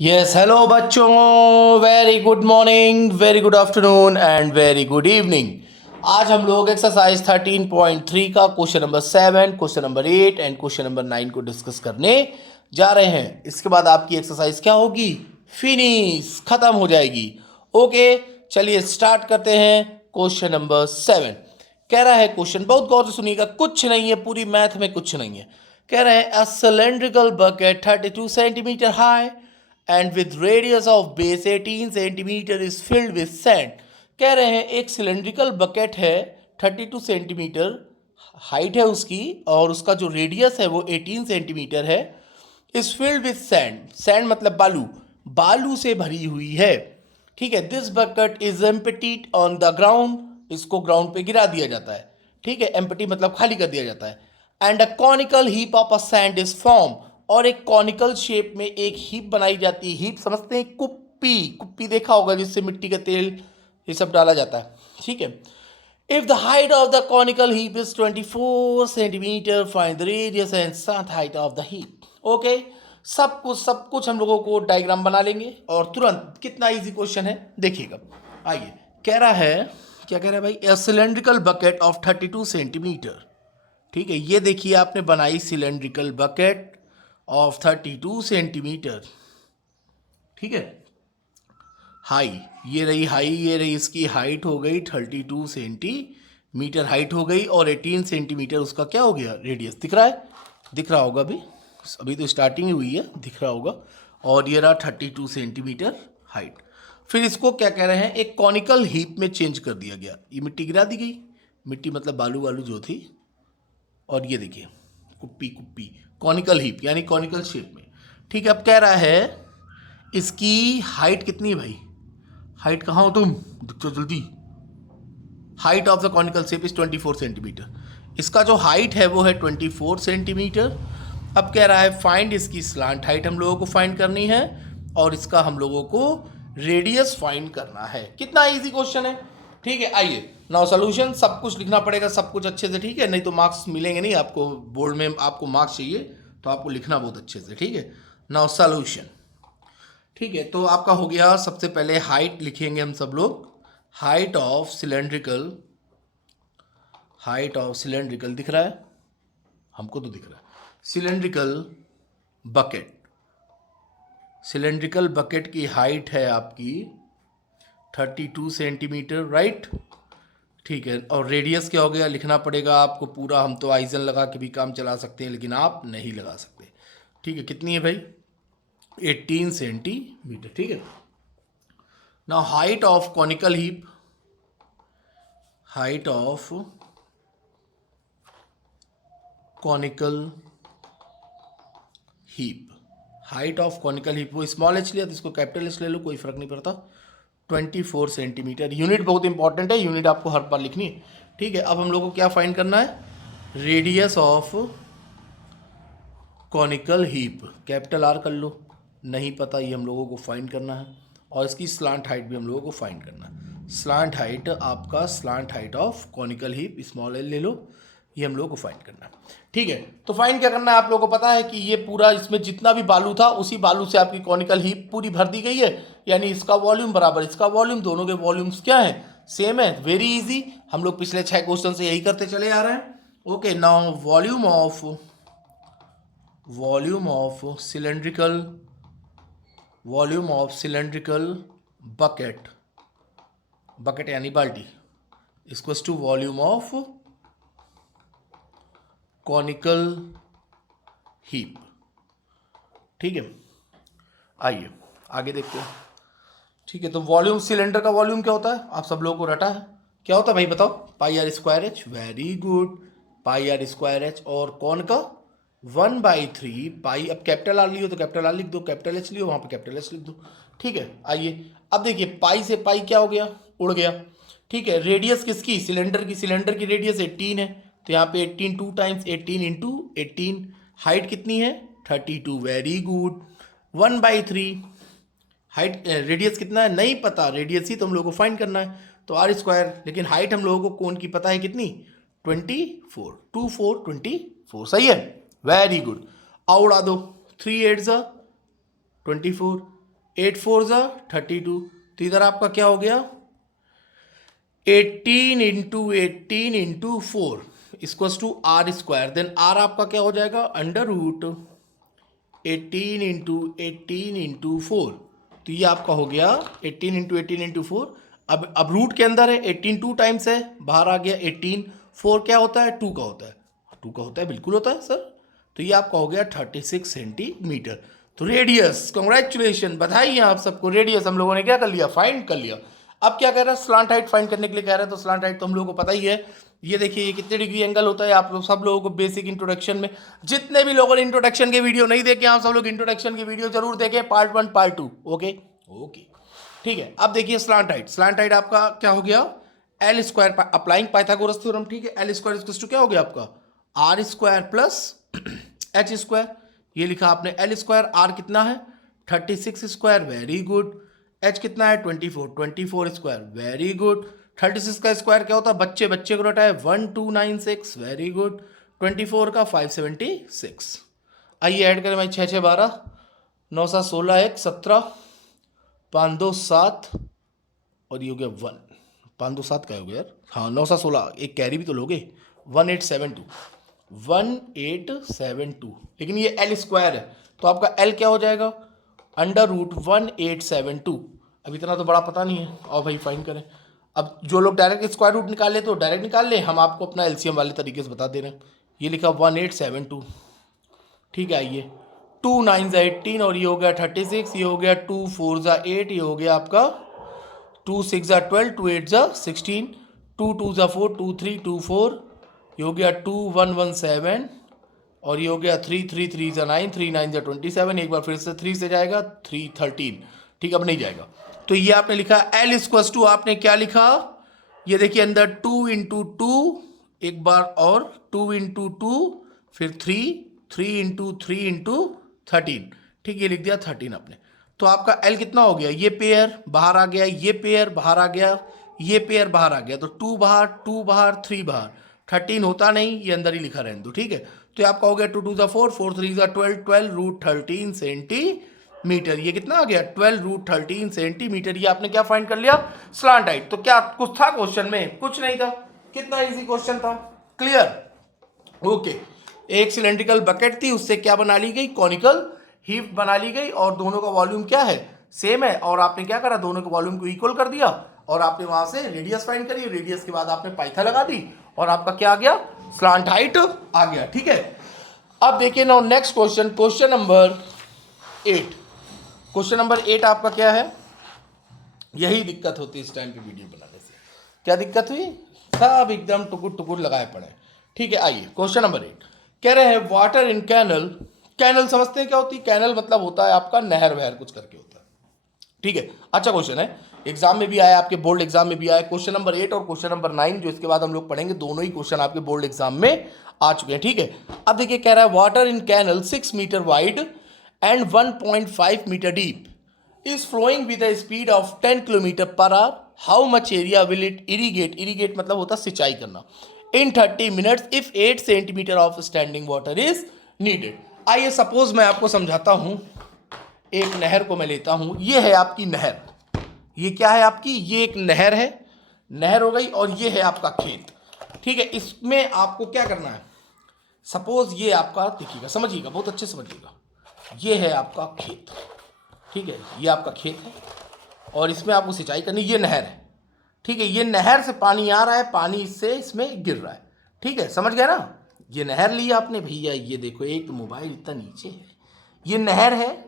Yes hello बच्चों, very good morning, very good afternoon and very good evening. आज हम लोग एक्सरसाइज 13.3 का question number 7, question number 8 and question number 9 को discuss करने जा रहे हैं। इसके बाद आपकी एक्सरसाइज क्या होगी? फिनिश, खत्म हो जाएगी। ओके, चलिए स्टार्ट करते हैं। क्वेश्चन नंबर 7 कह रहा है, क्वेश्चन बहुत गौर से सुनिएगा, कुछ नहीं है, पूरी मैथ में कुछ नहीं है। कह रहे हैं a cylindrical bucket 32 centimetre high and with radius of base 18 centimetre is filled with sand। कह रहे हैं एक सिलेंड्रिकल बकेट है, 32 सेंटीमीटर हाइट है उसकी, और उसका जो रेडियस है वो 18 सेंटीमीटर है। Is filled with sand, sand मतलब बालू, बालू से भरी हुई है। ठीक है, this bucket is emptied on the ground, इसको ग्राउंड पे गिरा दिया जाता है। ठीक है, एम्प्टी मतलब खाली कर दिया जाता है। And a conical heap of a sand is form, और एक कॉनिकल शेप में एक हीप बनाई जाती है। हीप समझते हैं, कुप्पी, कुप्पी देखा होगा जिससे मिट्टी का तेल ये सब डाला जाता है। ठीक है, if the height of the conical heap is 24 centimetre, find the radius and साथ height of the heap. Okay, सब कुछ हम लोगों को डायग्राम बना लेंगे और तुरंत, कितना इजी क्वेश्चन है देखिएगा। आइए, कह रहा है, क्या कह रहा है भाई? ए सिलेंड्रिकल बकेट ऑफ 32 सेंटीमीटर। ठीक है, ये देखिए आपने बनाई सिलेंड्रिकल बकेट ऑफ 32 सेंटीमीटर। ठीक है, हाई, ये रही हाई, ये रही इसकी हाइट हो गई 32 सेंटीमीटर हाइट हो गई, और 18 सेंटीमीटर उसका क्या हो गया? रेडियस। दिख रहा है? दिख रहा होगा अभी, अभी तो स्टार्टिंग ही हुई है, दिख रहा होगा। और ये रहा 32 सेंटीमीटर हाइट। फिर इसको क्या कह रहे हैं? एक कॉनिकल हीप में चेंज कर दिया गया। ये मिट्टी गिरा दी गई, मिट्टी मतलब बालू वालू जो थी, और ये देखिए कुप्पी कुप्पी, कॉनिकल हीप यानी कॉनिकल शेप में। ठीक है, अब कह रहा है इसकी हाइट कितनी है भाई? हाइट कहाँ हो तुम? दिखो जल्दी। Height of the conical shape is 24 centimetre. इसका जो हाइट है वो है 24 सेंटीमीटर। अब कह रहा है फाइंड इसकी स्लांट हाइट हम लोगों को फाइंड करनी है, और इसका हम लोगों को रेडियस फाइंड करना है। कितना इजी क्वेश्चन है। ठीक है, आइए नाउ सोल्यूशन। सब कुछ लिखना पड़ेगा, सब कुछ अच्छे से, ठीक है, नहीं तो मार्क्स मिलेंगे नहीं आपको। बोर्ड में आपको मार्क्स चाहिए तो आपको लिखना बहुत अच्छे से। ठीक है, नाउ सोल्यूशन। ठीक है, तो आपका हो गया, सबसे पहले हाइट लिखेंगे हम सब लोग। Height of cylindrical, height of cylindrical दिख रहा है हमको? तो दिख रहा है। सिलेंड्रिकल बकेट, सिलेंड्रिकल बकेट की हाइट है आपकी 32 सेंटीमीटर, राइट। ठीक है, और रेडियस क्या हो गया? लिखना पड़ेगा आपको पूरा। हम तो आइजन लगा के भी काम चला सकते हैं, लेकिन आप नहीं लगा सकते। ठीक है, कितनी है भाई? 18 सेंटीमीटर। ठीक है, now height of conical heap, height of conical heap, height of conical heap, वो स्मॉल एच लिया तो इसको कैपिटल एच ले लो, कोई फर्क नहीं पड़ता। 24 सेंटीमीटर। यूनिट बहुत इंपॉर्टेंट है, यूनिट आपको हर बार लिखनी है। ठीक है, अब हम लोग को क्या फाइंड करना है? Radius of conical heap, capital R कर लो, नहीं पता, ये हम लोगों को फाइंड करना है। और इसकी स्लांट हाइट भी हम लोगों को फाइंड करना है। स्लांट हाइट, आपका slant height of conical heap small L ले लो, ये हम लोगों को फाइंड करना है। ठीक है, तो फाइंड क्या करना है? आप लोगों को पता है कि ये पूरा, इसमें जितना भी बालू था उसी बालू से आपकी कॉनिकल हीप पूरी भर दी गई है, यानी इसका वॉल्यूम बराबर इसका वॉल्यूम, दोनों के वॉल्यूम्स क्या है? सेम है। वेरी इजी, हम लोग पिछले 6 क्वेश्चन से यही करते चले आ रहे हैं। Okay, now volume of cylindrical, volume of cylindrical bucket, bucket यानी बाल्टी, equals to volume of conical heap. ठीक है, आइए आगे देखते हैं। ठीक है, तो वॉल्यूम, सिलेंडर का वॉल्यूम क्या होता है? आप सब लोगों को रटा है, क्या होता है भाई बताओ? Pi r square h. Very good, pi r square h. और कौन का? 1/3 पाई। अब कैपिटल आर लियो तो कैपिटल आर लिख दो, कैपिटल एच लियो वहाँ पे कैपिटल एच लिख दो। ठीक है, आइए अब देखिए, पाई से पाई क्या हो गया? उड़ गया। ठीक है, रेडियस किसकी? सिलेंडर की। सिलेंडर की रेडियस 18 है, तो यहाँ पे 18 2 टाइम्स 18 इंटू 18। हाइट कितनी है? 32। Very good. 1/3 हाइट, रेडियस कितना है नहीं पता, रेडियस ही तो हम लोगों को फाइंड करना है, तो आर स्क्वायर। लेकिन हाइट हम लोगों को कौन की पता है कितनी? 24। 2 4 24, सही है। Very good. और उड़ा दो, 3 8 ज़ा 24, 8 4 ज़ा 32, तो इधर आपका क्या हो गया 18 into 18 into 4 equals to r square. Then r आपका क्या हो जाएगा अंडर रूट 18 इंटू 18 इंटू 4, तो ये आपका हो गया 18 इंटू 18 इंटू 4। अब रूट के अंदर है 18 टू टाइम्स है, बाहर आ गया 18, 4 क्या होता है 2 का होता है, 2 का होता है बिल्कुल होता है सर। तो ये आपका हो गया 36 सेंटीमीटर। तो रेडियस, कॉन्ग्रेचुलेशन, बधाई आप सबको, रेडियस हम लोगों ने क्या कर लिया फाइंड कर लिया। अब क्या कह रहा है स्लांट हाइट फाइंड करने के लिए कह रहे हैं, तो स्लांट हाइट तो हम लोगों को पता ही है, ये देखिए ये कितने डिग्री एंगल होता है, आप लोग सब लोगों को बेसिक इंट्रोडक्शन में, जितने भी लोगों ने इंट्रोडक्शन के वीडियो नहीं देखे आप सब लोग इंट्रोडक्शन की वीडियो जरूर देखें, पार्ट 1 पार्ट 2। ओके ओके ठीक है। अब देखिए स्लांट हाइट, स्लांट हाइट आपका क्या हो गया L square applying Pythagoras theorem, ठीक है। एल स्क्वायर इक्वल्स टू क्या हो गया आपका r square plus h square, ये लिखा आपने एल स्क्वायर, आर कितना है 36 स्क्वायर, वेरी गुड। एच कितना है 24, 24 स्क्वायर, वेरी गुड। 36 का स्क्वायर क्या होता है बच्चे बच्चे को रटा है 1296, वेरी गुड। 24 का 576। आइए ऐड करें भाई 6 6 12, 9 7 16, 1 17, 5 2 7 और ये हो गया 1, 5 2 7 का हो गया यार, हाँ 9 7 16, एक कैरी भी तो लोगे 1872, 1872। लेकिन ये एल स्क्वायर है तो आपका एल क्या हो जाएगा अंडर रूट 1872। अब इतना तो बड़ा पता नहीं है, और भाई फाइंड करें। अब जो लोग डायरेक्ट स्क्वायर रूट निकाल ले तो डायरेक्ट निकाल ले, हम आपको अपना एलसीएम वाले तरीके से बता दे रहे हैं। ये लिखा 1872, ठीक है। आइए 2 9 ज़ा 18 और ये हो गया 36, ये हो गया 2 4 ज़ा 8, ये हो गया आपका 2 6 ज़ा 12, 2 8 ज़ा 16, 2 2 ज़ा 4, 2 3 2 4, ये हो गया 2 1 1 7 और ये हो गया 3 3 3 ज़ा 9, 3 9 ज़ा 27, एक बार फिर से 3 से जाएगा 3 13, ठीक अब नहीं जाएगा। तो ये आपने लिखा एल इक्वल्स टू, आपने क्या लिखा ये देखिए अंदर 2 इंटू 2, एक बार और 2 इंटू 2, फिर 3 इंटू 3 इंटू 13, ठीक ये लिख दिया 13 आपने। तो आपका एल कितना हो गया, ये पेयर बाहर आ गया, ये पेयर बाहर आ गया, ये पेयर बाहर आ गया, तो 2 बाहर 2 बाहर 3 बाहर, 13 होता नहीं, ये अंदर ही लिखा रहने दो, ठीक है। तो ये आपका हो गया 2 2 ज़ा 4, 4 3 ज़ा 12, 12 रूट 13 सेंटीमीटर। ये कितना आ गया 12 रूट 13 सेंटीमीटर। ये आपने क्या फाइंड कर लिया स्लांट हाइट। तो क्या कुछ था क्वेश्चन में, कुछ नहीं था, कितना इजी क्वेश्चन था, क्लियर ओके। एक सिलेंड्रिकल बकेट थी, उससे क्या बना ली गई कॉनिकल हीप बना ली गई, और दोनों का वॉल्यूम क्या है सेम है, और आपने क्या करा दोनों के वॉल्यूम को इक्वल कर दिया, और आपने वहां से रेडियस फाइंड करी, रेडियस के बाद आपने पाइथा लगा दी, और आपका क्या आ गया स्लांट हाइट आ गया, ठीक है। अब देखिए now next question, question number 8। Question number 8 आपका क्या है, यही दिक्कत होती है इस टाइम पे वीडियो बनाने से, क्या दिक्कत हुई सब एकदम टुकुर टुकुर लगाए पड़े, ठीक है। आइए क्वेश्चन नंबर 8 कह रहे हैं वाटर इन कैनल, कैनल समझते हैं क्या होती है, कैनल मतलब होता है आपका नहर वहर कुछ करके होता है, ठीक है। अच्छा क्वेश्चन है, एग्जाम में भी आया, आपके बोर्ड एग्जाम में भी आया। क्वेश्चन नंबर 8 और क्वेश्चन नंबर 9 जो इसके बाद हम लोग पढ़ेंगे, दोनों ही क्वेश्चन आपके बोर्ड एग्जाम में आ चुके हैं, ठीक है। अब देखिए कह रहा है water in canal 6 metre wide and 1.5 metre deep is flowing with a speed of 10 kilometre per hour, how much area will it irrigate, irrigate मतलब होता है सिंचाई करना, in 30 minutes if 8 centimetre of standing water is needed. आइए suppose मैं आपको समझाता हूं, एक नहर को मैं लेता हूं, ये है आपकी नहर, ये क्या है आपकी, ये एक नहर है, नहर हो गई, और ये है आपका खेत, ठीक है। इसमें आपको क्या करना है, सपोज ये आपका देखिएगा समझिएगा बहुत अच्छे समझिएगा, ये है आपका खेत, ठीक है, ये आपका खेत है, और इसमें आपको सिंचाई करनी, ये नहर है, ठीक है। ये नहर से पानी आ रहा है, पानी इससे इसमें गिर रहा है, ठीक है, समझ गए ना। ये नहर लिया आपने भैया, ये देखो एक तो मोबाइल इतना नीचे है, ये नहर है,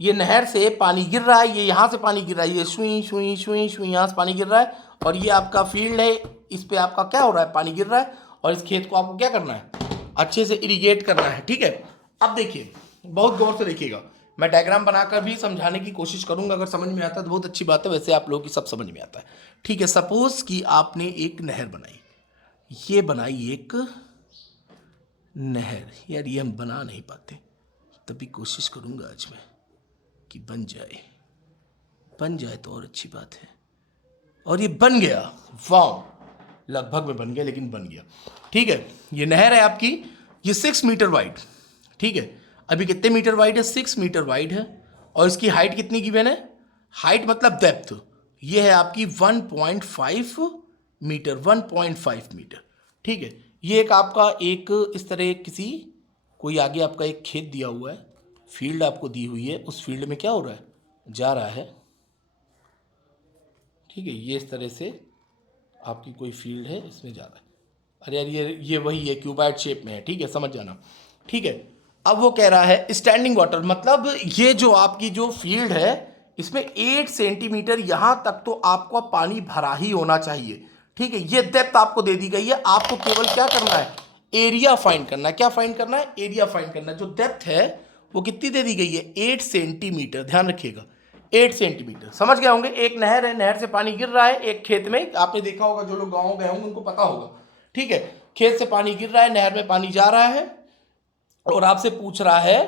ये नहर से पानी गिर रहा है, ये यहाँ से पानी गिर रहा है, ये सुई सुई सुई सुई यहाँ से पानी गिर रहा है, और ये आपका फील्ड है, इस पर आपका क्या हो रहा है पानी गिर रहा है, और इस खेत को आपको क्या करना है अच्छे से इरीगेट करना है, ठीक है। अब देखिए बहुत गौर से देखिएगा, मैं डायग्राम बनाकर भी समझाने की कोशिश करूंगा, अगर समझ में आता है तो बहुत अच्छी बात है, वैसे आप लोगों की सब समझ में आता है, ठीक है। सपोज कि आपने एक नहर बनाई, ये बनाई एक नहर, यार ये हम बना नहीं पाते, तभी कोशिश करूंगा आज मैं कि बन जाए तो और अच्छी बात है, और ये बन गया, वाह लगभग में बन गया लेकिन बन गया, ठीक है। ये नहर है आपकी, ये 6 मीटर वाइड, ठीक है। अभी कितने मीटर वाइड है 6 मीटर वाइड है, और इसकी हाइट कितनी गिवन है, हाइट मतलब डेप्थ, ये है आपकी 1.5 मीटर, 1.5 मीटर। ठीक है, ये एक आपका एक इस तरह किसी कोई आगे आपका एक खेत दिया हुआ है, फील्ड आपको दी हुई है, उस फील्ड में क्या हो रहा है, जा रहा है। ठीक है, ये इस तरह से आपकी कोई फील्ड है, इसमें जा रहा है। अरे यार ये वही है, क्यूबाइड शेप में है। ठीक है, समझ जाना। ठीक है, अब वो कह रहा है स्टैंडिंग वाटर, मतलब ये जो आपकी जो फील्ड है इसमें 8 सेंटीमीटर यहां तक तो आपको पानी भरा ही होना चाहिए। ठीक है, ये डेप्थ आपको दे दी गई है, आपको केवल क्या करना है, एरिया फाइंड करना है। क्या फाइंड करना है, एरिया फाइंड करना है। जो डेप्थ है वो कितनी दे दी गई है, 8 सेंटीमीटर, ध्यान रखिएगा 8 सेंटीमीटर। समझ गए होंगे, एक नहर है, नहर से पानी गिर रहा है एक खेत में, आपने देखा होगा, जो लोग गाँव गए होंगे उनको पता होगा। ठीक है, खेत से पानी गिर रहा है, नहर में पानी जा रहा है, और आपसे पूछ रहा है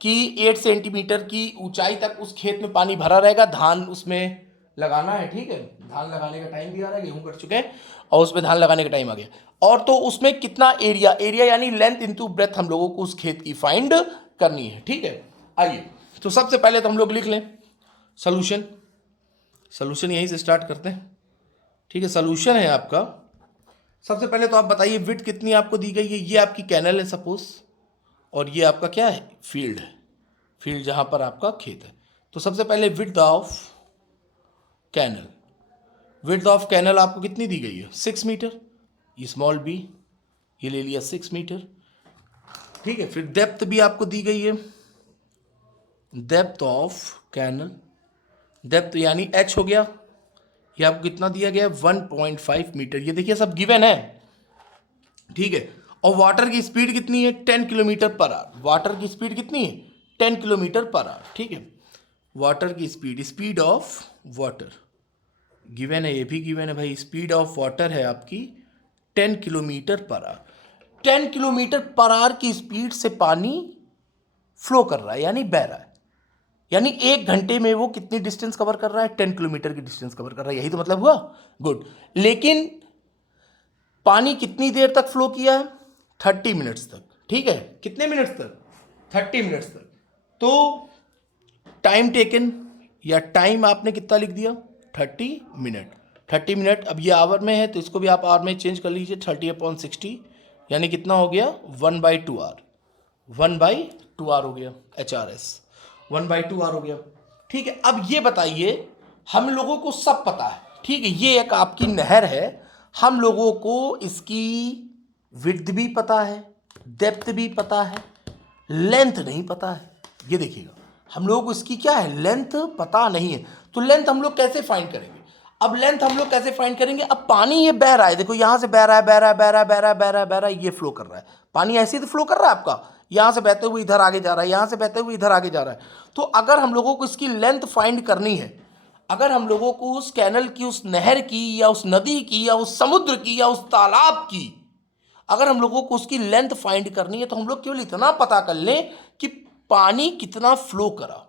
कि 8 सेंटीमीटर की ऊंचाई तक उस खेत में पानी भरा रहेगा, धान उसमें लगाना है। ठीक है, धान लगाने का टाइम भी आ रहा है, गेहूं कट चुके हैं और उसमें धान लगाने का टाइम आ गया। और तो उसमें कितना एरिया, एरिया यानी लेंथ इनटू ब्रेथ हम लोगों को उस खेत की फाइंड करनी है। ठीक है, आइए तो सबसे पहले तो हम लोग लिख लें सोल्यूशन। सोल्यूशन यहीं से स्टार्ट करते हैं। ठीक है, सोल्यूशन है आपका, सबसे पहले तो आप बताइए विड्थ कितनी आपको दी गई है। ये आपकी कैनल है सपोज, और ये आपका क्या है, फील्ड है, फील्ड जहां पर आपका खेत है। तो सबसे पहले width of canal, width of canal आपको कितनी दी गई है, 6 मीटर, ये स्मॉल बी, ये ले लिया 6 मीटर। ठीक है, फिर डेप्थ भी आपको दी गई है, डेप्थ ऑफ कैनल, डेप्थ यानी एच हो गया, ये आपको कितना दिया गया, 1.5 मीटर। ये देखिए सब गिवन है। ठीक है, और वाटर की स्पीड कितनी है, 10 किलोमीटर पर आवर। वाटर की स्पीड कितनी है, 10 किलोमीटर पर आवर। ठीक है, वाटर की speed, speed of water given है, ये भी गिवन है भाई, स्पीड ऑफ वाटर है आपकी 10 kilometre per our. 10 kilometre per our की स्पीड से पानी फ्लो कर रहा है, यानी बह रहा है, यानी 1 घंटे में वो कितनी डिस्टेंस कवर कर रहा है, 10 किलोमीटर की डिस्टेंस कवर कर रहा है। यही तो मतलब हुआ, गुड। लेकिन पानी कितनी देर तक फ्लो किया है, 30 मिनट्स तक। ठीक है, कितने मिनट्स तक, 30 मिनट्स तक। तो टाइम टेकन या टाइम आपने कितना लिख दिया, 30 मिनट। 30 मिनट, अब ये आवर में है तो इसको भी आप आवर में चेंज कर लीजिए, 30/60 यानी कितना हो गया, 1/2 आवर, 1/2 आवर हो गया, HRS 1/2 आवर हो गया। ठीक है, अब ये बताइए, हम लोगों को सब पता है। ठीक है, ये एक आपकी नहर है, हम लोगों को इसकी विड्थ भी पता है, डेप्थ भी पता है, लेंथ नहीं पता है। ये देखिएगा, हम लोगों को इसकी क्या है, लेंथ पता नहीं है। तो लेंथ हम लोग कैसे फाइंड करेंगे, अब लेंथ हम लोग कैसे फाइंड करेंगे, अब पानी ये बह रहा है, देखो यहां से बह रहा है, बह रहा है, बह रहा है, बह रहा है, बह रहा है, बह रहा है, ये फ्लो कर रहा है, पानी ऐसे ही तो फ्लो कर रहा है आपका, यहां से बहते हुए इधर आगे जा रहा है, यहां से बहते हुए इधर आगे जा रहा है। तो अगर हम लोगों को इसकी लेंथ फाइंड करनी है, अगर हम लोगों को उस कैनल की, उस नहर की, या उस नदी की, या उस समुद्र की, या उस तालाब की, अगर हम लोगों को उसकी लेंथ फाइंड करनी है, तो हम लोग केवल इतना पता कर लें कि पानी कितना फ्लो करा।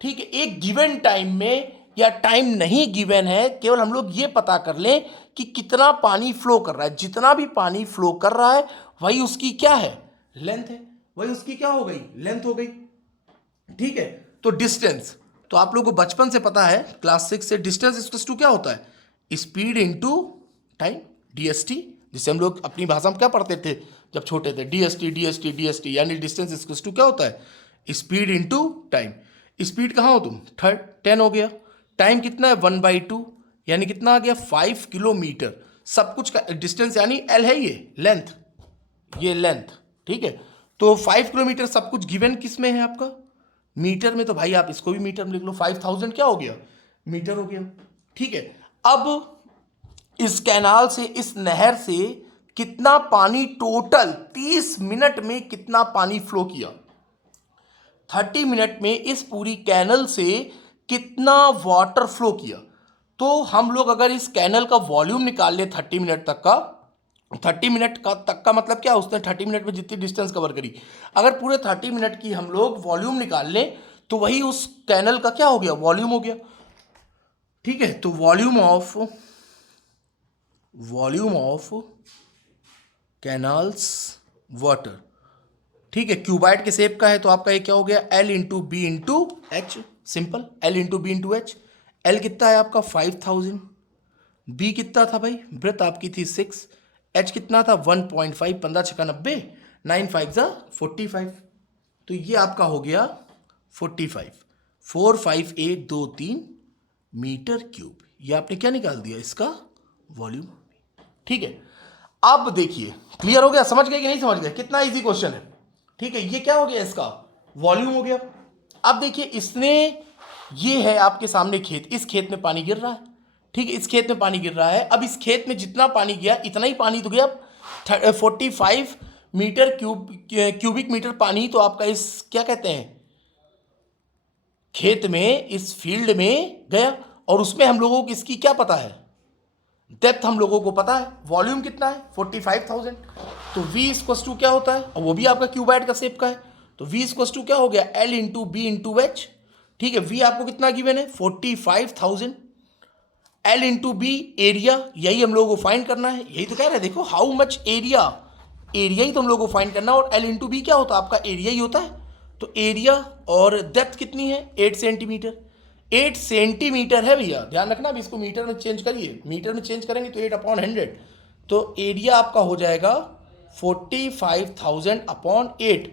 ठीक है, एक गिवन टाइम में, या टाइम नहीं गिवन है, केवल हम लोग ये पता कर लें कि कितना पानी फ्लो कर रहा है। जितना भी पानी फ्लो कर रहा है वही उसकी क्या है, लेंथ है, वही उसकी क्या हो गई, लेंथ हो गई। ठीक है, तो डिस्टेंस तो आप लोगों को बचपन से पता है, क्लास 6 से, डिस्टेंस इक्वल्स टू क्या होता है, स्पीड इनटू टाइम, DST, जिसे हम लोग अपनी भाषा में क्या पढ़ते थे जब छोटे थे, DST, यानी डिस्टेंस इक्वल्स टू क्या होता है, स्पीड इनटू टाइम। स्पीड कहाँ हो तुम, 10 हो गया, टाइम कितना है, 1/2, यानी कितना आ गया, 5 किलोमीटर। सब कुछ का डिस्टेंस यानी L है, ये लेंथ, ये लेंथ। ठीक है, तो 5 किलोमीटर सब कुछ गिवन किस में है आपका, मीटर में। तो भाई आप इसको भी मीटर में लिख लो, 5000 क्या हो गया, मीटर हो गया। ठीक है, अब इस कैनाल से, इस नहर से कितना पानी टोटल 30 मिनट में कितना पानी फ्लो किया, 30 मिनट में इस पूरी कैनल से कितना वाटर फ्लो किया। तो हम लोग अगर इस कैनल का वॉल्यूम निकाल ले 30 मिनट तक का, 30 मिनट का तक का मतलब क्या, उसने 30 मिनट में जितनी डिस्टेंस कवर करी, अगर पूरे 30 मिनट की हम लोग वॉल्यूम निकाल लें तो वही उस कैनल का क्या हो गया, वॉल्यूम हो गया। ठीक है, तो वॉल्यूम ऑफ कैनाल्स वाटर ठीक है, क्यूबाइड के शेप का है तो आपका ये क्या हो गया, L into b into h, simple, L into b into h. L कितना है आपका 5000, B कितना था भाई, ब्रेथ आपकी थी 6, H कितना था 1.5, 15 छक्का 90, 9 5 जा 45, तो ये आपका हो गया 45, 45823 मीटर क्यूब। ये आपने क्या निकाल दिया, इसका वॉल्यूम। ठीक है, अब देखिए क्लियर हो गया, समझ गए कि नहीं समझ गए, कितना इजी क्वेश्चन है। ठीक है, ये क्या हो गया, इसका वॉल्यूम हो गया। अब देखिए इसने, ये है आपके सामने खेत, इस खेत में पानी गिर रहा है। ठीक है, इस खेत में पानी गिर रहा है। अब इस खेत में जितना पानी गया इतना ही पानी तो गया, 45 मीटर क्यूबिक मीटर पानी तो आपका इस क्या कहते हैं खेत में, इस फील्ड में गया। और उसमें हम लोगों को इसकी क्या पता है, डेप्थ हम लोगों को पता है, वॉल्यूम कितना है 45,000। तो V इक्वल्स टू क्या होता है, और वो भी आपका क्यूबाइड का शेप का है, तो V इक्वल्स टू क्या हो गया, L into b into h. ठीक है, V आपको कितना गिवन है 45,000, L इंटू बी एरिया, यही हम लोगों को फाइंड करना है, यही तो कह रहे हैं, देखो हाउ मच एरिया, एरिया ही तो हम लोगों को फाइंड करना है। और L इंटू बी क्या होता है, आपका एरिया ही होता है। तो एरिया और डेप्थ कितनी है 8 सेंटीमीटर, 8 सेंटीमीटर है भैया, ध्यान रखना। अभी इसको मीटर में चेंज करिए, मीटर में चेंज करेंगे तो 8/100, तो एरिया आपका हो जाएगा 45,000 अपॉन 8,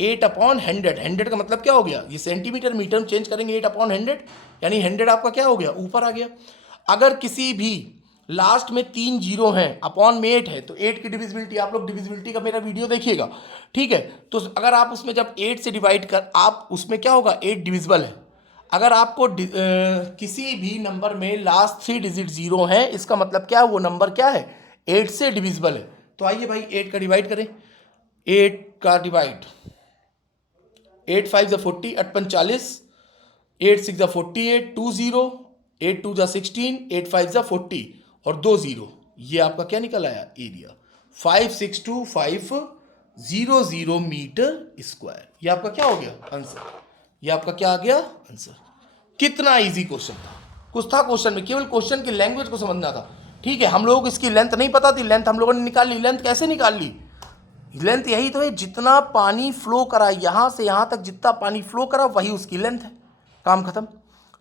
8/100, 100 का मतलब क्या हो गया, ये सेंटीमीटर मीटर में चेंज करेंगे 8/100, यानी 100 आपका क्या हो गया, ऊपर आ गया। अगर किसी भी लास्ट में 3 जीरो हैं, अपॉन में 8 है, तो 8 की डिविजिबिलिटी, आप लोग डिविजिबिलिटी का मेरा वीडियो देखिएगा। ठीक है, तो अगर आप उसमें जब 8 से डिवाइड कर, आप उसमें क्या होगा 8 डिविजिबल है। अगर आपको किसी भी नंबर में लास्ट 3 डिजिट जीरो हैं, इसका मतलब क्या है, वो नंबर क्या है 8 से डिविजिबल है। तो आइए भाई 8 का डिवाइड करें, 8 का डिवाइड, 8 5 जा 40, 8 5 40, 8 6 जा 48, 2 0, 8 2 जा 16, 8 5 जा 40 और 2 0, ये आपका क्या निकल आया एरिया 562500 मीटर स्क्वायर। ये आपका क्या हो गया आंसर, ये आपका क्या आ गया आंसर। कितना इजी क्वेश्चन था, कुछ था क्वेश्चन में, केवल क्वेश्चन की लैंग्वेज को समझना था। ठीक है, हम लोगों को इसकी लेंथ नहीं पता थी, लेंथ हम लोगों ने निकाल ली। लेंथ कैसे निकाल ली, लेंथ यही तो है, जितना पानी फ्लो करा यहां से यहां तक, जितना पानी फ्लो करा वही उसकी लेंथ है, काम खत्म।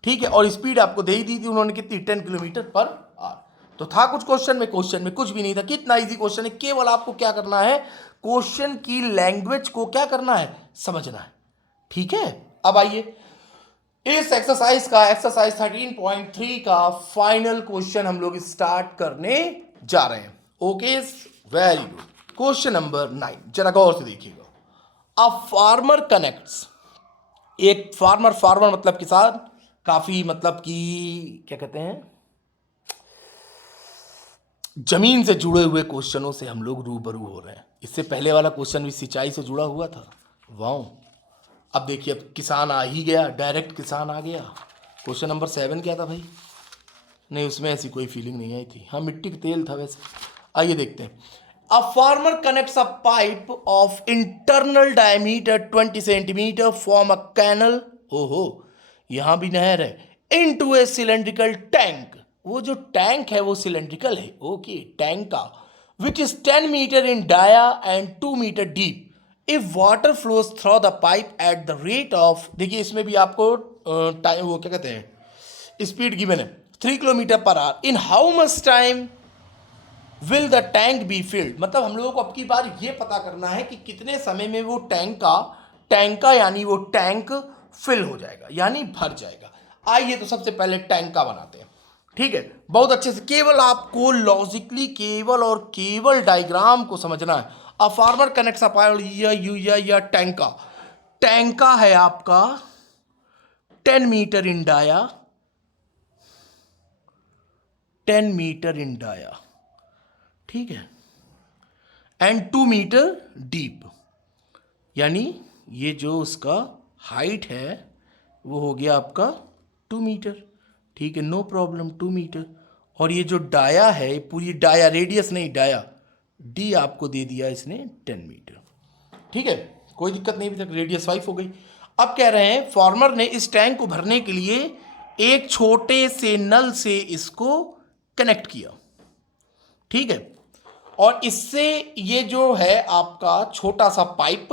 ठीक है, और स्पीड आपको दे ही दी थी उन्होंने, कितनी 10 किलोमीटर पर आवर। तो था कुछ क्वेश्चन में, क्वेश्चन में कुछ भी नहीं था। कितना इजी क्वेश्चन है, केवल आपको क्या करना है, क्वेश्चन की लैंग्वेज को क्या करना है, समझना है। ठीक है, अब आइए इस एक्सरसाइज का, एक्सरसाइज 13.3 का फाइनल क्वेश्चन हम लोग स्टार्ट करने जा रहे हैं। Okay, very good. Question number 9 जरा गौर से देखिएगा। अ फार्मर कनेक्ट्स, एक फार्मर, फार्मर मतलब किसान, काफी मतलब कि क्या कहते हैं, जमीन से जुड़े हुए क्वेश्चनों से हम लोग रूबरू हो रहे हैं। इससे पहले वाला क्वेश्चन भी सिंचाई से जुड़ा हुआ था, वाह। अब देखिए, अब किसान आ ही गया, डायरेक्ट किसान आ गया। क्वेश्चन नंबर 7 क्या था भाई, नहीं उसमें ऐसी कोई फीलिंग नहीं आई थी, हाँ मिट्टी का तेल था वैसे। आइए देखते हैं। A farmer connects a pipe of internal diameter 20 centimetre from a canal, ओहो यहां भी नहर है, इनटू ए सिलेंड्रिकल टैंक, वो जो टैंक है वो सिलेंड्रिकल है, ओके टैंक का, which is 10 metre in dia and 2 metre deep. If water flows through the pipe at the rate of, देखिए इसमें भी आपको टाइम, वो क्या कहते हैं, स्पीड गिवन है 3 kilometre per our, in how much time will the tank be filled. मतलब हम लोगों को अब की बार ये पता करना है कि कितने समय में वो टैंक का यानी वो टैंक फिल हो जाएगा, यानी भर जाएगा। आइए तो सबसे पहले टैंक का बनाते हैं। ठीक है, बहुत अच्छे से, केवल आपको लॉजिकली केवल और केवल डायग्राम को समझना है। अ फार्मर कनेक्ट्स अ पाइप, या टैंक का है आपका 10 metre in dia, 10 metre in dia, ठीक है, एंड 2 मीटर डीप, यानी ये जो उसका हाइट है वो हो गया आपका 2 मीटर। ठीक है, नो प्रॉब्लम, 2 मीटर। और ये जो डाया है, पूरी डाया, रेडियस नहीं डाया, डी आपको दे दिया इसने 10 मीटर। ठीक है, कोई दिक्कत नहीं, अभी तक रेडियस 5 हो गई। अब कह रहे हैं फार्मर ने इस टैंक को भरने के लिए एक छोटे से नल से इसको कनेक्ट किया। ठीक है, और इससे ये जो है आपका छोटा सा पाइप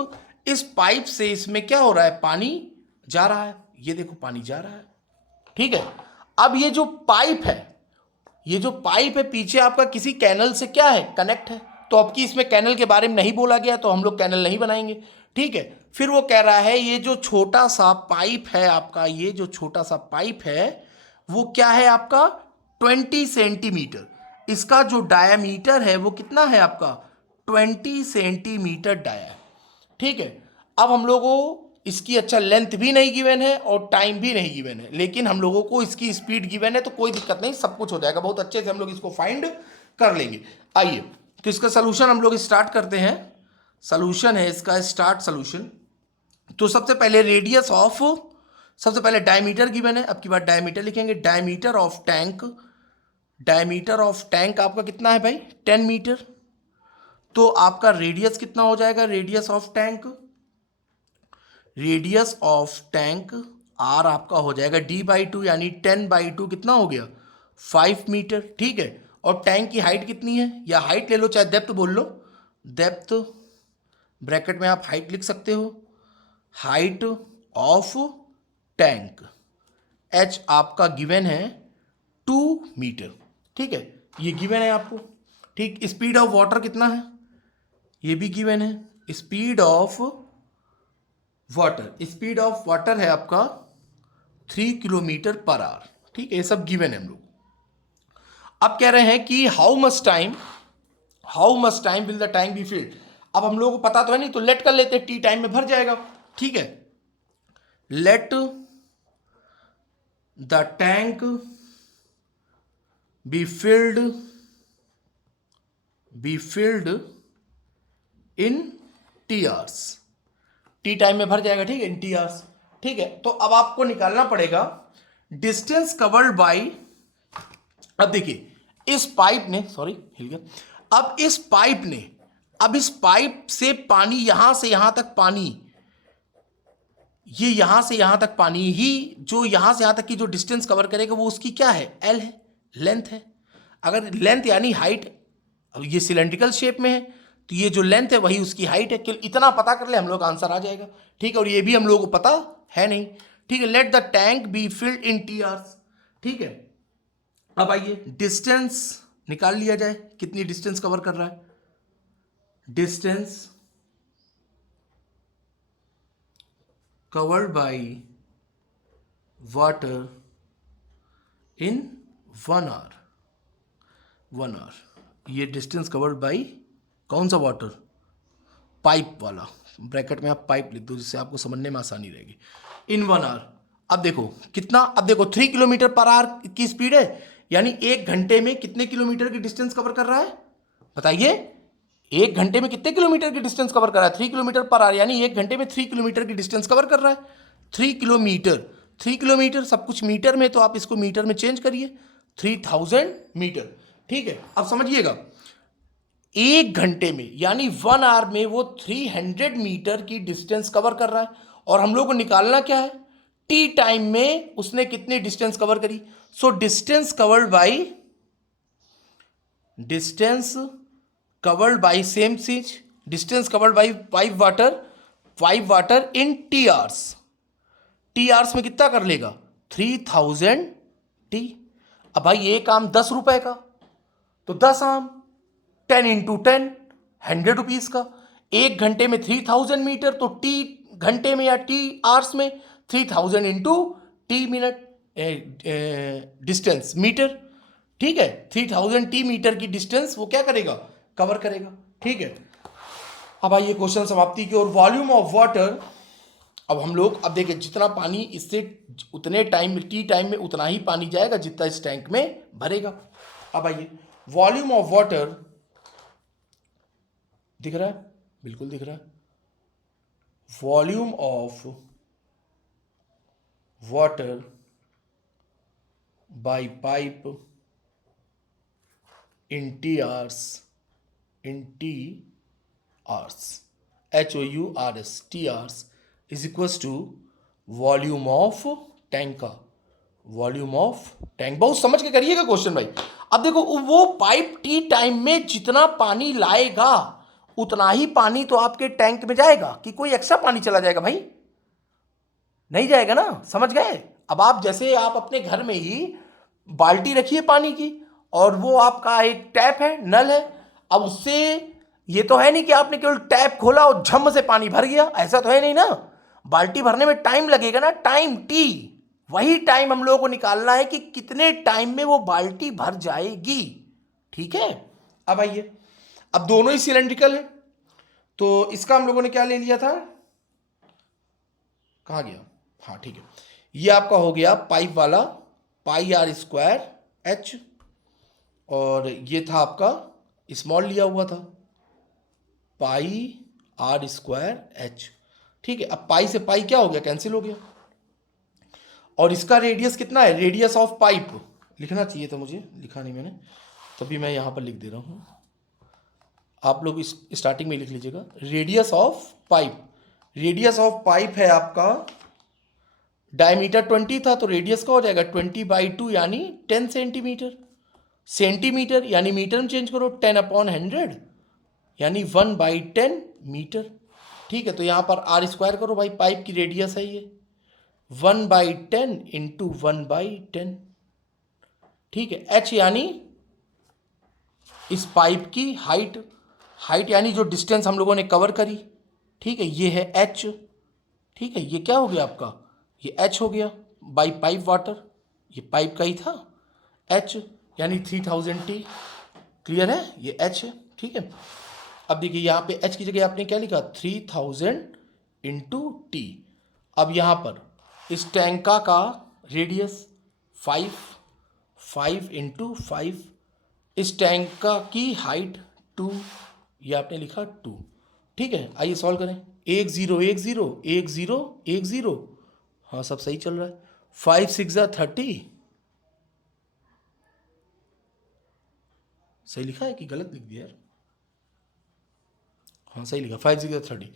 इस पाइप से इसमें क्या हो रहा है, पानी जा रहा है, ये देखो पानी जा रहा है, ठीक है। अब ये जो पाइप है, ये जो पाइप है पीछे आपका किसी कैनल से क्या है, कनेक्ट है। तो अब की इसमें कैनल के बारे में नहीं बोला गया तो हम लोग कैनल नहीं बनाएंगे, ठीक है। फिर वो कह रहा है ये जो छोटा सा पाइप है आपका, ये जो छोटा सा पाइप है वो क्या है आपका 20 सेंटीमीटर। इसका जो डायामीटर है वो कितना है आपका 20 सेंटीमीटर डाया, ठीक है। अब हम लोगों को इसकी अच्छा लेंथ भी नहीं गिवन है और टाइम भी नहीं गिवन है, लेकिन हम लोगों को इसकी स्पीड गिवन है, तो कोई दिक्कत नहीं, सब कुछ हो जाएगा, बहुत अच्छे से हम लोग इसको फाइंड कर लेंगे। आइए तो इसका सोल्यूशन हम लोग स्टार्ट करते हैं। सोल्यूशन है इसका स्टार्ट सोल्यूशन। तो सबसे पहले रेडियस ऑफ, सबसे पहले डायमीटर गिवन है, अब की बार डायमीटर लिखेंगे। Diameter of tank, diameter of tank आपका कितना है भाई 10 मीटर। तो आपका रेडियस कितना हो जाएगा, radius of tank, radius of tank r आपका हो जाएगा d/2 यानी 10/2 कितना हो गया 5 मीटर, ठीक है। और टैंक की हाइट कितनी है, या हाइट ले लो चाहे डेप्थ बोल लो, डेप्थ ब्रैकेट में आप हाइट लिख सकते हो, हाइट ऑफ टैंक h आपका गिवन है 2 मीटर, ठीक है, ये गिवन है आपको, ठीक। स्पीड ऑफ वाटर कितना है, ये भी गिवन है। Speed of water, speed of water है आपका 3 किलोमीटर पर आवर, ठीक है, ये सब गिवन है हम लोग। अब कह रहे हैं कि how much time will the tank be filled. अब हम लोगों को पता तो है नहीं, तो लेट कर लेते हैं, टी टाइम में भर जाएगा, ठीक है। Let the tank be filled in t hours, T time में भर जाएगा, ठीक है, इन टी आवर्स, ठीक है। तो अब आपको निकालना पड़ेगा डिस्टेंस कवर्ड बाई, अब देखिए इस पाइप ने, सॉरी हिल गया, अब इस पाइप ने, अब इस पाइप से पानी यहां से यहां तक पानी, ये यहां से यहां तक पानी ही जो यहां से यहां तक की जो डिस्टेंस कवर करेगा वो उसकी क्या है, एल है, लेंथ है। अगर लेंथ यानी हाइट, अब ये सिलेंड्रिकल शेप में है तो ये जो लेंथ है वही उसकी हाइट है, इतना पता कर ले हम लोग आंसर आ जाएगा, ठीक है। और ये भी हम लोगों को पता है नहीं, ठीक है। Let the tank be filled in t hours, ठीक है। अब आइए डिस्टेंस निकाल लिया जाए, कितनी डिस्टेंस कवर कर रहा है, distance covered by water in 1 hour, 1 hour, ये डिस्टेंस कवर्ड बाय कौन सा वाटर, पाइप वाला, ब्रैकेट में आप पाइप लिख दो जिससे आपको समझने में आसानी रहेगी, इन 1 आवर। अब देखो कितना, अब देखो 3 किलोमीटर पर आवर की स्पीड है, यानी 1 घंटे में कितने किलोमीटर की डिस्टेंस कवर कर रहा है, बताइए 1 घंटे में कितने किलोमीटर की डिस्टेंस कवर कर रहा है, 3 किलोमीटर पर आवर, यानी 1 घंटे में 3 किलोमीटर की डिस्टेंस कवर कर रहा है। 3 किलोमीटर, 3 किलोमीटर सब कुछ मीटर में, तो आप इसको मीटर में चेंज करिए, 3000 मीटर, ठीक है। अब समझिएगा 1 घंटे में यानी 1 आवर में वो 300 मीटर की डिस्टेंस कवर कर रहा है, और हम लोग को निकालना क्या है, टी टाइम में उसने कितनी डिस्टेंस कवर करी। So distance covered by same चीज, distance covered by pipe water in t hours, t hours में कितना कर लेगा 3000 टी। अब भाई ये काम 10 रुपए का, तो 10 आम, 10 इंटू 10 100 रुपीज का, 1 घंटे में 3000 मीटर, तो टी घंटे में या टी आवर्स में 3000 into t minute distance metre, ठीक है। 3000 टी मीटर की डिस्टेंस वो क्या करेगा, कवर करेगा, ठीक है। अब आइए क्वेश्चन समाप्ति की ओर। वॉल्यूम ऑफ वाटर, अब हम लोग, अब देखिए जितना पानी इससे उतने टाइम टी टाइम में उतना ही पानी जाएगा जितना इस टैंक में भरेगा। अब आइए वॉल्यूम ऑफ वाटर, दिख रहा है, बिल्कुल दिख रहा है, volume of water by pipe in t hours, HOURS t hours is equals to volume of tank का, वॉल्यूम ऑफ टैंक। बहुत समझ के करिएगा क्वेश्चन भाई। अब देखो वो पाइप टी टाइम में जितना पानी लाएगा उतना ही पानी तो आपके टैंक में जाएगा कि कोई एक्स्ट्रा पानी चला जाएगा भाई? नहीं जाएगा ना, समझ गए? अब आप जैसे आप अपने घर में ही बाल्टी रखिए पानी की, और वो आपका एक टैप है, नल है, अब उससे ये तो है नहीं कि आपने केवल टैप खोला और झम से पानी भर गया, ऐसा तो है नहीं ना। बाल्टी भरने में टाइम लगेगा ना, टाइम टी। वही टाइम हम लोगों को निकालना है कि कितने टाइम में वो बाल्टी भर जाएगी। ठीक है, अब आइए, अब दोनों ही सिलेंड्रिकल है, तो इसका हम लोगों ने क्या ले लिया था, कहाँ गया, हाँ ठीक है, ये आपका हो गया पाइप वाला पाई आर स्क्वायर एच, और ये था आपका स्मॉल लिया हुआ था पाई आर स्क्वायर एच। ठीक है, अब पाई से पाई क्या हो गया, कैंसिल हो गया, और इसका रेडियस कितना है, रेडियस ऑफ पाइप लिखना चाहिए था मुझे, लिखा नहीं मैंने, तभी मैं यहाँ पर लिख दे रहा हूँ, आप लोग इस स्टार्टिंग में लिख लीजिएगा, radius of pipe. Radius of pipe है आपका, डायमीटर 20 था तो रेडियस का हो जाएगा 20/2 यानी 10 सेंटीमीटर। सेंटीमीटर यानी मीटर में चेंज करो, 10/100 यानी 1/10 मीटर। ठीक है, तो यहाँ पर आर स्क्वायर करो भाई, पाइप की रेडियस है ये 1/10 इंटू 1/10। ठीक है, एच यानी इस पाइप की हाइट, हाइट यानी जो डिस्टेंस हम लोगों ने कवर करी। ठीक है, ये है एच। ठीक है, ये क्या हो गया आपका, ये एच हो गया बाई पाइप वाटर, ये पाइप का ही था, एच यानी 3000 टी। क्लियर है, ये एच है। ठीक है, अब देखिए यहाँ पे एच की जगह आपने क्या लिखा, 3000 इंटू टी। अब यहाँ पर इस टैंका का रेडियस 5 इंटू 5, इस टैंका की हाइट 2, ये आपने लिखा 2। ठीक है, आइए सॉल्व करें, 1 0 1 0 1 0 1 0, हाँ सब सही चल रहा है, 5 6 30, सही लिखा है कि गलत लिख दिया यार, हाँ सही लिखा, 5 6 30।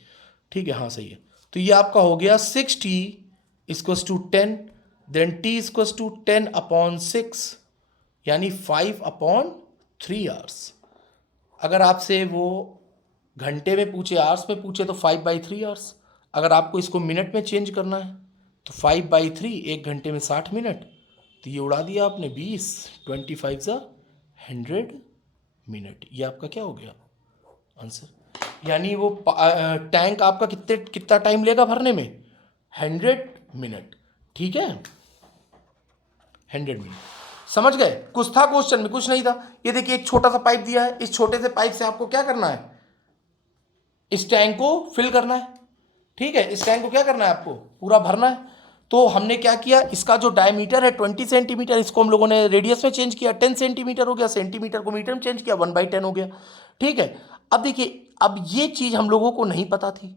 ठीक है, हाँ सही है, तो ये आपका हो गया 6t equals to 10, then t equals to 10/6 यानी 5/3 आवर्स। अगर आपसे वो घंटे में पूछे, आवर्स में पूछे तो 5/3 आवर्स। अगर आपको इसको मिनट में चेंज करना है तो 5/3, एक घंटे में 60 मिनट, तो ये उड़ा दिया आपने 20, 25 ज़ा 100 मिनट। ये आपका क्या हो गया आंसर, यानी वो टैंक आपका कितना टाइम लेगा भरने में, 100 मिनट। ठीक है, 100 मिनट, समझ गए? कुछ था क्वेश्चन में, कुछ नहीं था। ये देखिए एक छोटा सा पाइप दिया है, इस छोटे से पाइप से आपको क्या करना है, इस टैंक को फिल करना है। ठीक है, इस टैंक को क्या करना है, आपको पूरा भरना है। तो हमने क्या किया, इसका जो डायमीटर है 20 सेंटीमीटर, इसको हम लोगों ने रेडियस में चेंज किया, 10 सेंटीमीटर हो गया, सेंटीमीटर को मीटर में चेंज किया, 1/10 हो गया। ठीक है, अब देखिए, अब ये चीज़ हम लोगों को नहीं पता थी,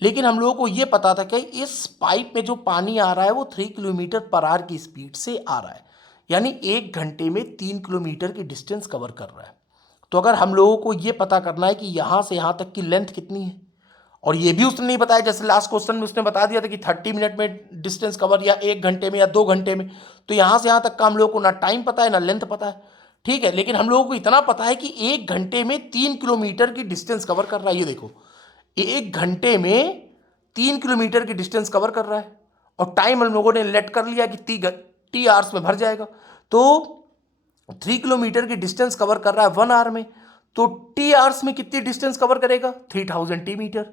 लेकिन हम लोगों को ये पता था कि इस पाइप में जो पानी आ रहा है वो 3 किलोमीटर पर आवर की स्पीड से आ रहा है, यानी 1 घंटे में 3 किलोमीटर की डिस्टेंस कवर कर रहा है। तो अगर हम लोगों को ये पता करना है कि यहाँ से यहाँ तक की लेंथ कितनी है, और ये भी उसने नहीं बताया, जैसे लास्ट क्वेश्चन में उसने बता दिया था कि 30 मिनट में डिस्टेंस कवर, या 1 घंटे में या 2 घंटे में, तो यहाँ से यहाँ तक का हम लोगों को ना टाइम पता है ना लेंथ पता है। ठीक है, लेकिन हम लोगों को इतना पता है कि 1 घंटे में 3 किलोमीटर की डिस्टेंस कवर कर रहा है। ये देखो, 1 घंटे में 3 किलोमीटर की डिस्टेंस कवर कर रहा है, और टाइम हम लोगों ने लेट कर लिया कि टी आवर्स में भर जाएगा। तो 3 किलोमीटर की डिस्टेंस कवर कर रहा है 1 आवर में, तो टी आवर्स में कितनी डिस्टेंस कवर करेगा, 3000 टी मीटर।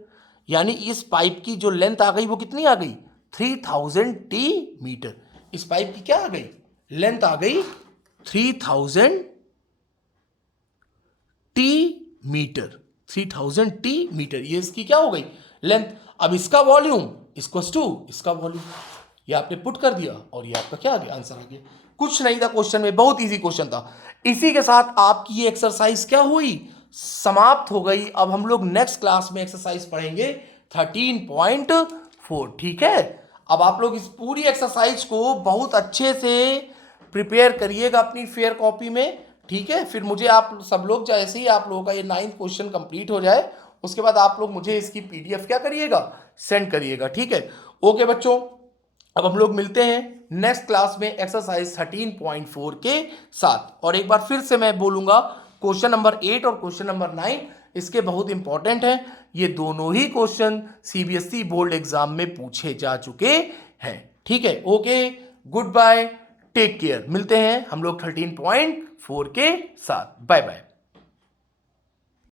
यानी इस पाइप की जो लेंथ आ गई वो कितनी आ गई, 3000 टी मीटर। इस पाइप की क्या आ गई, लेंथ आ गई 3000 टी मीटर, 3000 टी मीटर, ये इसकी क्या हो गई लेंथ। अब इसका वॉल्यूम इक्वल्स टू इसका वॉल्यूम, ये आपने पुट कर दिया और ये आपका क्या आ गया, आंसर आ गया। कुछ नहीं था क्वेश्चन में, बहुत इजी क्वेश्चन था। इसी के साथ आपकी ये एक्सरसाइज क्या हुई, समाप्त हो गई। अब हम लोग नेक्स्ट क्लास में एक्सरसाइज पढ़ेंगे 13.4। ठीक है, अब आप लोग इस पूरी एक्सरसाइज को बहुत अच्छे से प्रिपेयर करिएगा अपनी फेयर कॉपी में। ठीक है, फिर मुझे आप सब लोग, जैसे ही आप लोगों का ये 9th क्वेश्चन कंप्लीट हो जाए, उसके बाद आप लोग मुझे इसकी PDF क्या करिएगा, सेंड करिएगा। ठीक है, ओके बच्चों, अब हम लोग मिलते हैं नेक्स्ट क्लास में एक्सरसाइज 13.4 के साथ। और एक बार फिर से मैं बोलूंगा, क्वेश्चन नंबर 8 और क्वेश्चन नंबर 9 इसके बहुत इंपॉर्टेंट हैं। ये दोनों ही क्वेश्चन सीबीएसई बोर्ड एग्जाम में पूछे जा चुके हैं। ठीक है, okay, good bye, take care. मिलते हैं हम लोग 13.4 के साथ। Bye bye.